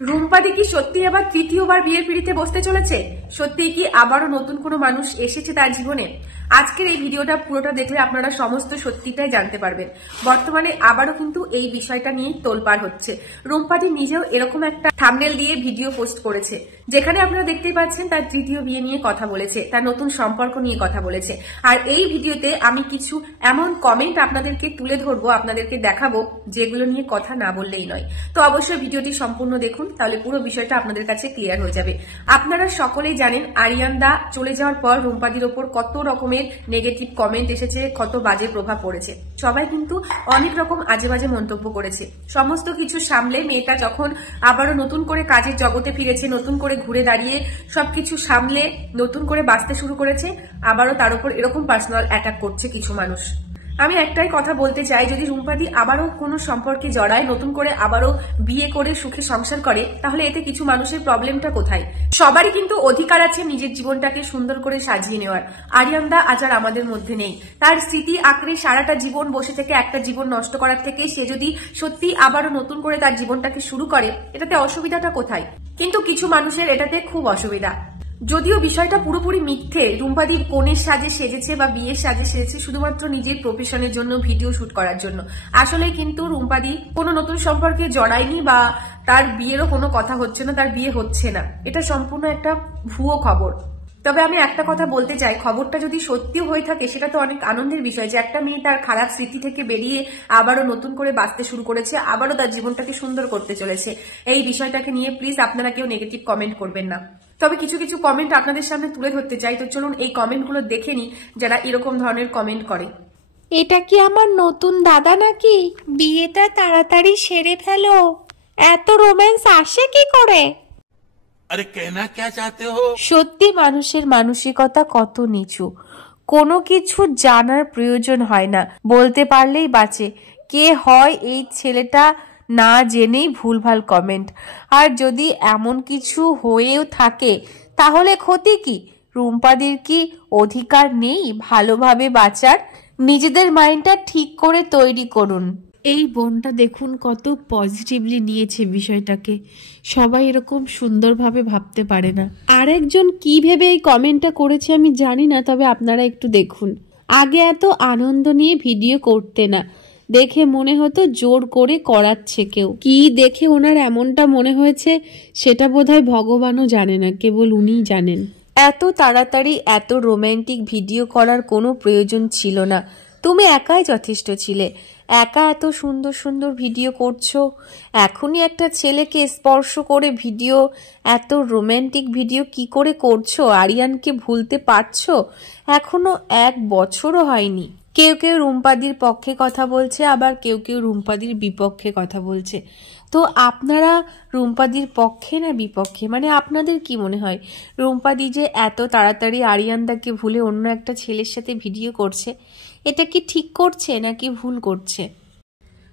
রুম্পাদি কি সত্যি আবার তৃতীয়বার বিয়ের পিড়িতে বসতে চলেছে? সত্যি কি আবারও নতুন কোনো মানুষ এসেছে তার জীবনে? আজকের এই ভিডিওটা পুরোটা দেখলে আপনারা সমস্ত সত্যিটাই জানতে পারবেন। বর্তমানে আবারও কিন্তু এই বিষয়টা নিয়ে তোলপাড় হচ্ছে। রুম্পাদি নিজেও এরকম একটা থাম্বনেল দিয়ে ভিডিও পোস্ট করেছে, যেখানে আপনারা দেখতেই পাচ্ছেন তার তৃতীয় বিয়ে নিয়ে কথা বলেছে, তার নতুন সম্পর্ক নিয়ে কথা বলেছে। আর এই ভিডিওতে আমি কিছু এমন কমেন্ট আপনাদেরকে তুলে ধরবো, আপনাদেরকে দেখাবো, যেগুলো নিয়ে কথা না বললেই নয়। তো অবশ্যই ভিডিওটি সম্পূর্ণ দেখুন, তাহলে পুরো বিষয়টা আপনাদের কাছে ক্লিয়ার হয়ে যাবে। আপনারা সকলেই জানেন আরিয়ান দা চলে যাওয়ার পর রুম্পাদির ওপর কত রকমের নেগেটিভ কমেন্ট এসেছে, কত বাজে প্রভাব পড়েছে। সবাই কিন্তু অনেক রকম আজে বাজে মন্তব্য করেছে। সমস্ত কিছু সামলে মেয়েটা যখন আবারও নতুন করে কাজের জগতে ফিরেছে, নতুন করে ঘুরে দাঁড়িয়ে সবকিছু সামলে নতুন করে বাঁচতে শুরু করেছে, আবারও তার উপর এরকম পার্সোনাল অ্যাটাক করছে কিছু মানুষ। আমি একটাই কথা বলতে চাই, যদি রুম্পাদি আবারও কোনো সম্পর্কে জড়ায়, নতুন করে আবারও বিয়ে করে সুখে সংসার করে, তাহলে এতে কিছু মানুষের প্রবলেমটা কোথায়? সবারই কিন্তু অধিকার আছে নিজের জীবনটাকে সুন্দর করে সাজিয়ে নেওয়ার। আরিয়ান দা আজ আর আমাদের মধ্যে নেই। তার স্মৃতি আঁকড়ে সারাটা জীবন বসে থেকে একটা জীবন নষ্ট করার থেকে সে যদি সত্যি আবারও নতুন করে তার জীবনটাকে শুরু করে, এটাতে অসুবিধাটা কোথায়? কিন্তু কিছু মানুষের এটাতে খুব অসুবিধা। যদিও বিষয়টা পুরোপুরি মিথ্যে, রুম্পাদি কনের সাজে সেজেছে বা বিয়ের সাজে সেজেছে শুধুমাত্র নিজের প্রফেশনের জন্য, ভিডিও শুট করার জন্য। আসলে কিন্তু রুম্পাদি কোনো নতুন সম্পর্কে জড়ায়নি বা তার বিয়েরও কোনো কথা হচ্ছে না, তার বিয়ে হচ্ছে না। এটা সম্পূর্ণ একটা ভুয়ো খবর। তবে আমি একটা কথা বলতে চাই, খবরটা যদি সত্যি হয়ে থাকে সেটা তো অনেক আনন্দের বিষয় যে একটা মেয়ে তার খারাপ স্মৃতি থেকে বেরিয়ে আবারও নতুন করে বাঁচতে শুরু করেছে, আবারও তার জীবনটাকে সুন্দর করতে চলেছে। এই বিষয়টাকে নিয়ে প্লিজ আপনারা কেউ নেগেটিভ কমেন্ট করবেন না। তবে কিছু কিছু কমেন্ট আপনাদের সামনে তুলে ধরতে চাই। তো চলুন এই কমেন্টগুলো দেখে নিই, যারা এরকম ধরনের কমেন্ট করে। এটা কি আমার নতুন দাদা নাকি? বিয়েটা তাড়াতাড়ি সেরে ফেলো, এত রোম্যান্স আসে কি করে? আরে কেনা কে চাতে হো? সত্যি মানুষের মানসিকতা কত নিচু, কোনো কিছু জানার প্রয়োজন হয় না, বলতে পারলেই বাঁচে। কে হয় এই ছেলেটা না জেনেই ভুলভাল কমেন্ট। আর যদি এমন কিছু হয়েও থাকে তাহলে ক্ষতি কি? রুম্পাদির কি অধিকার নেই ভালোভাবে বাঁচার? নিজেদের মাইন্ডটা ঠিক করে তৈরি করুন। এই বোনটা দেখুন কত পজিটিভলি নিয়েছে বিষয়টাকে। সবাই এরকম সুন্দরভাবে ভাবতে পারে না। আর একজন কি ভেবে এই কমেন্টটা করেছে আমি জানি না, তবে আপনারা একটু দেখুন। আগে এত আনন্দ নিয়ে ভিডিও করতে না, দেখে মনে হতো জোর করে করাচ্ছে কেউ। কি দেখে ওনার এমনটা মনে হয়েছে সেটা বোধহয় ভগবানও জানে না, কেবল উনিই জানেন। এত তাড়াতাড়ি এত রোম্যান্টিক ভিডিও করার কোনো প্রয়োজন ছিল না। তুমি একাই যথেষ্ট ছিলে। একা এত সুন্দর সুন্দর ভিডিও করছো, এখনই একটা ছেলেকে স্পর্শ করে ভিডিও, এত রোম্যান্টিক ভিডিও কি করে করছো? আরিয়ানকে ভুলতে পারছো? এখনো 1 বছরও হয়নি। কেউ কেউ রুম্পাদির পক্ষে কথা বলছে, আবার কেউ কেউ রুম্পাদির বিপক্ষে কথা বলছে। তো আপনারা রুম্পাদির পক্ষে না বিপক্ষে? মানে আপনাদের কি মনে হয়, রুম্পাদি যে এত তাড়াতাড়ি আরিয়ানদাকে ভুলে অন্য একটা ছেলের সাথে ভিডিও করছে, এটা কি ঠিক করছে নাকি ভুল করছে?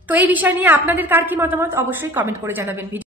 তো এই বিষয় নিয়ে আপনাদের কার কি মতামত অবশ্যই কমেন্ট করে জানাবেন।